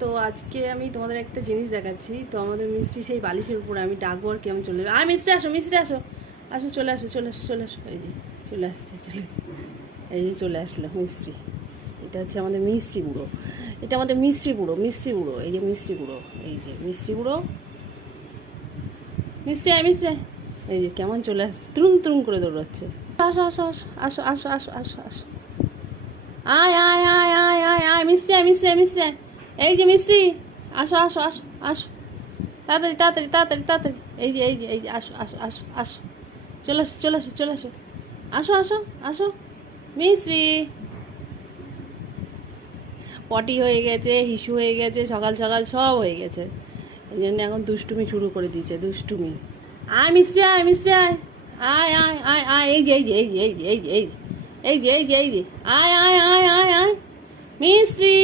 তো আজকে আমি তোমাদের একটা জিনিস দেখাচ্ছি। তো আমাদের মিষ্টি সেই বালিশের উপরে আমি ডাকবো আর কেমন চলে যাবে। মিষ্টি আসো, মিষ্টি আসো, আসো, চলে আসো, চলে আসো, চলে আসো। এই যে চলে আসছে, এই যে চলে আসলো মিস্ত্রি। এটা হচ্ছে আমাদের মিস্ত্রি বুড়ো, এটা আমাদের মিস্ত্রি বুড়ো, মিস্ত্রি বুড়ো, এই যে মিস্ত্রি বুড়ো, এই যে মিস্ত্রি বুড়ো, মিষ্টি আয়, মিষ্টি আয়। এই যে কেমন চলে আসছে, ত্রুম ত্রুম করে দৌড়াচ্ছে। আসো আসো আসো আসো আসো আসো আসো আসো, আয় আয় আয় আয় আয় আয়, মিষ্টি আয়, মিষ্টি আয়, মিষ্টি আয়। এই যে মিষ্টি, আসো আসো আসো আসো, তাড়াতাড়ি তাড়াতাড়ি তাড়াতাড়ি তাড়াতাড়ি। এই যে এই যে এই যে আসো আসো আসো আসো, চলে আসো চলে আসো চলে আসো, আসো আসো আসো মিশ্রি। পটি হয়ে গেছে, হিসু হয়ে গেছে, সকাল সকাল সব হয়ে গেছে। এই জন্য এখন দুষ্টুমি শুরু করে দিয়েছে, দুষ্টুমি। আয় মিষ্টি আয়, মিষ্টি আয়, আয় আয় আয় আয়, এই যে এই যে এই যে এই যে এই যে এই যে এই যে এই যে এই যে, আয় আয় আয় আয় আয় মিষ্টি।